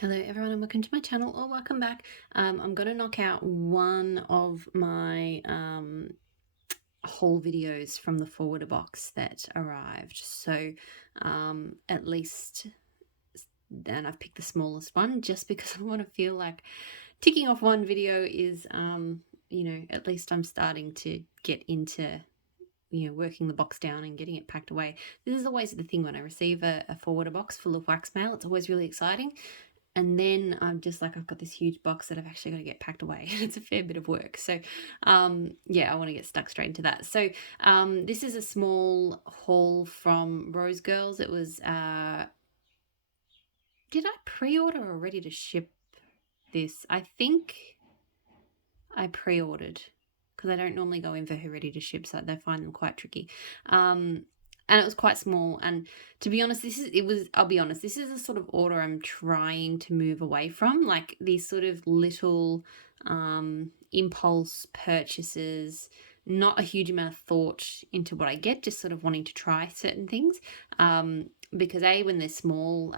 Hello everyone and welcome to my channel or welcome back. I'm going to knock out one of my haul videos from the forwarder box that arrived. So at least then I've picked the smallest one just because I want to feel like ticking off one video is, at least I'm starting to get into working the box down and getting it packed away. This is always the thing when I receive a forwarder box full of wax mail. It's always really exciting. And then I'm just like, I've got this huge box that I've actually got to get packed away. It's a fair bit of work. So, yeah, I want to get stuck straight into that. So, this is a small haul from Rosegirls. It was, did I pre-order or ready to ship this? I think I pre-ordered because I don't normally go in for her ready to ship, so they find them quite tricky. And it was quite small. And to be honest, I'll be honest, this is a sort of order I'm trying to move away from, like these sort of little impulse purchases, not a huge amount of thought into what I get, just sort of wanting to try certain things. Because when they're small,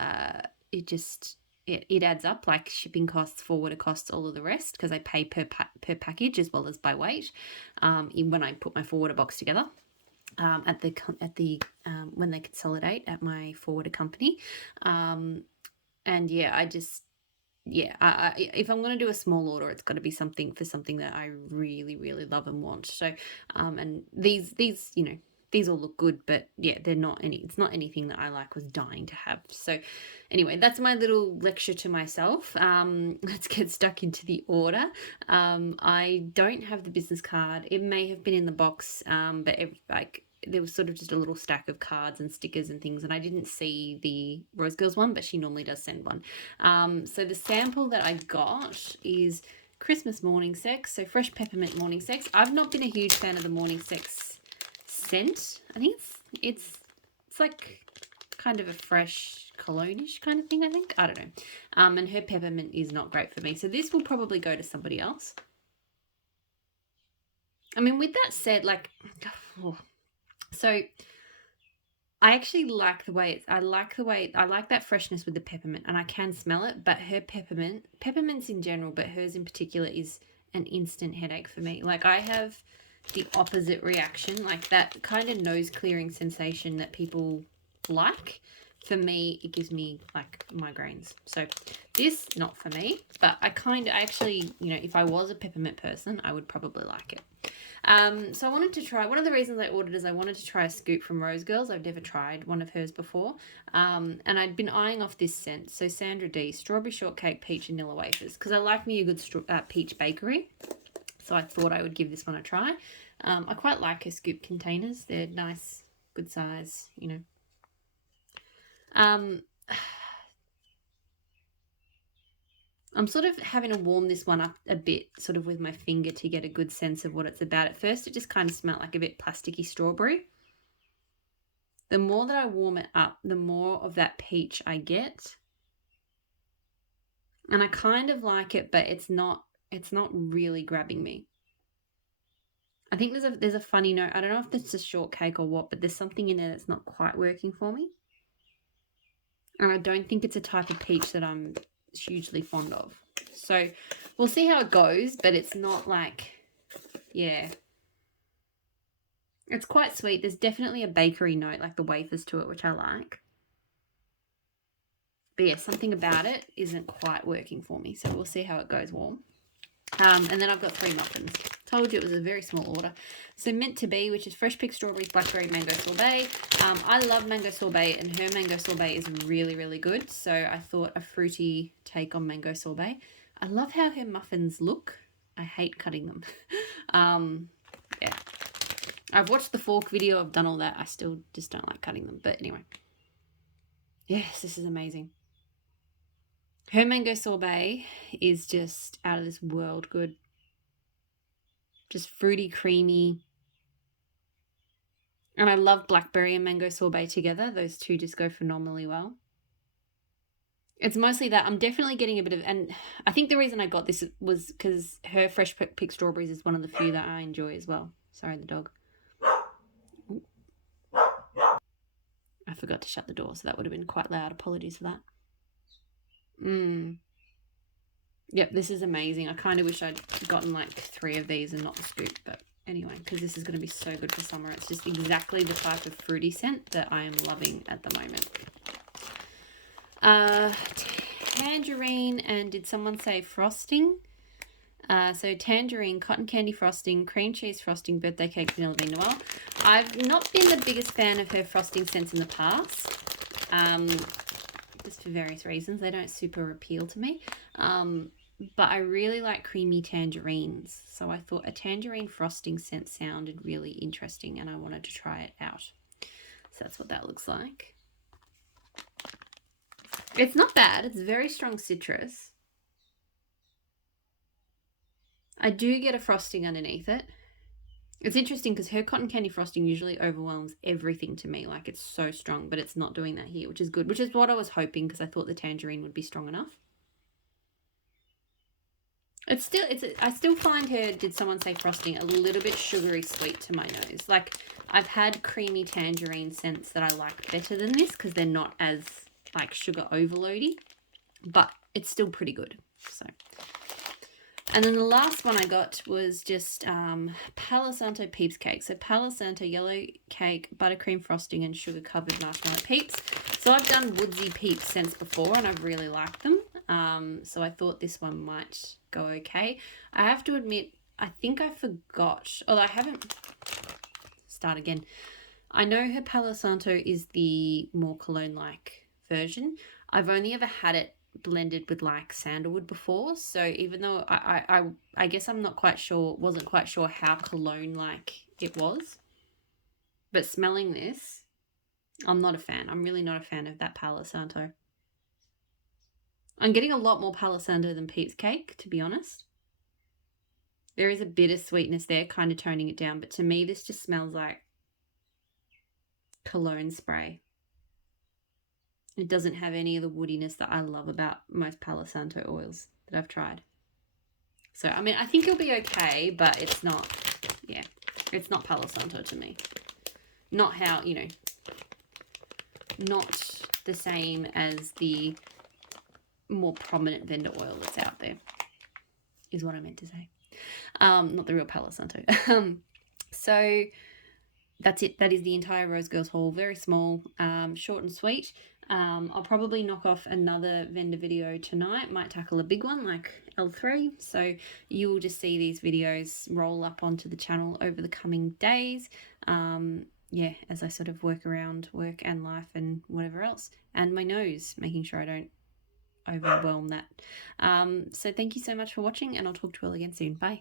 it adds up, like shipping costs, forwarder costs, all of the rest, because I pay per package as well as by weight when I put my forwarder box together. When they consolidate at my forwarder company. And yeah, if I'm going to do a small order, it's got to be something that I really, really love and want. So, and these, these all look good, but yeah, it's not anything that I was dying to have. So anyway, that's my little lecture to myself. Let's get stuck into the order. I don't have the business card. It may have been in the box, but there was sort of just a little stack of cards and stickers and things, and I didn't see the Rosegirls one, but she normally does send one. So the sample that I got is Christmas morning sex, so fresh peppermint morning sex. I've not been a huge fan of the morning sex scent. I think it's like kind of a fresh cologne-ish kind of thing, I think. I don't know. And her peppermint is not great for me, so this will probably go to somebody else. I mean, with that said, so I actually like the way I like that freshness with the peppermint, and I can smell it, but her peppermints in general, but hers in particular, is an instant headache for me. Like, I have the opposite reaction, like that kind of nose clearing sensation that people like. For me, it gives me like migraines. So this, not for me, but I actually, if I was a peppermint person, I would probably like it. So I wanted to try, one of the reasons I ordered is I wanted to try a scoop from Rosegirls. I've never tried one of hers before. And I'd been eyeing off this scent. So Sandra D, strawberry shortcake, peach, vanilla wafers. Because I like me a good peach bakery. So I thought I would give this one a try. I quite like her scoop containers. They're nice, good size, I'm sort of having to warm this one up a bit, sort of with my finger, to get a good sense of what it's about. At first, it just kind of smelled like a bit plasticky strawberry. The more that I warm it up, the more of that peach I get. And I kind of like it, but it's not really grabbing me. I think there's a funny note. I don't know if it's a shortcake or what, but there's something in there that's not quite working for me. And I don't think it's a type of peach that I'm hugely fond of. So we'll see how it goes, but it's not like, yeah. It's quite sweet. There's definitely a bakery note, like the wafers to it, which I like. But yeah, something about it isn't quite working for me. So we'll see how it goes warm. And then I've got 3 muffins. Told you it was a very small order. So Meant to Be, which is fresh picked strawberries, blackberry, mango sorbet. I love mango sorbet, and her mango sorbet is really, really good. So I thought a fruity take on mango sorbet. I love how her muffins look. I hate cutting them. Yeah. I've watched the fork video. I've done all that. I still just don't like cutting them. But anyway. Yes, this is amazing. Her mango sorbet is just out of this world good. Just fruity, creamy. And I love blackberry and mango sorbet together. Those two just go phenomenally well. It's mostly that. I'm definitely getting a bit of, and I think the reason I got this was because her fresh picked strawberries is one of the few that I enjoy as well. Sorry, the dog. Ooh. I forgot to shut the door, so that would have been quite loud. Apologies for that. Mm. Yep, this is amazing. I kind of wish I'd gotten like 3 of these and not the scoop, but anyway, because this is going to be so good for summer. It's just exactly the type of fruity scent that I am loving at the moment. Tangerine, and did someone say frosting? So tangerine, cotton candy frosting, cream cheese frosting, birthday cake, vanilla bean noel. I've not been the biggest fan of her frosting scents in the past, just for various reasons. They don't super appeal to me. But I really like creamy tangerines, so I thought a tangerine frosting scent sounded really interesting, and I wanted to try it out. So that's what that looks like. It's not bad. It's very strong citrus. I do get a frosting underneath it. It's interesting because her cotton candy frosting usually overwhelms everything to me. Like, it's so strong, but it's not doing that here, which is good, which is what I was hoping because I thought the tangerine would be strong enough. I still find her, did someone say frosting, a little bit sugary sweet to my nose. Like, I've had creamy tangerine scents that I like better than this because they're not as, like, sugar overloady, but it's still pretty good. So, and then the last one I got was just Palo Santo Peeps cake. So Palo Santo yellow cake, buttercream frosting, and sugar-covered marshmallow peeps. So I've done woodsy peeps scents before, and I've really liked them. So I thought this one might go okay. I have to admit, I think I forgot, although I haven't, start again. I know her Palo Santo is the more cologne-like version. I've only ever had it blended with like sandalwood before, so even though I guess I'm not quite sure, wasn't quite sure how cologne-like it was, but smelling this, I'm not a fan. I'm really not a fan of that Palo Santo. I'm getting a lot more Palo Santo than Pete's cake, to be honest. There is a bit of sweetness there, kind of toning it down, but to me this just smells like cologne spray. It doesn't have any of the woodiness that I love about most Palo Santo oils that I've tried. So, I mean, I think it'll be okay, but it's not, yeah, it's not Palo Santo to me. Not how, you know, not the same as the more prominent vendor oil that's out there, is what I meant to say. Not the real Palo Santo. So that's it. That is the entire Rosegirls haul. Very small, short and sweet. I'll probably knock off another vendor video tonight. Might tackle a big one like L3. So you will just see these videos roll up onto the channel over the coming days. Yeah, as I sort of work around work and life and whatever else. And my nose, making sure I don't overwhelm that. So thank you so much for watching, and I'll talk to you all again soon. Bye.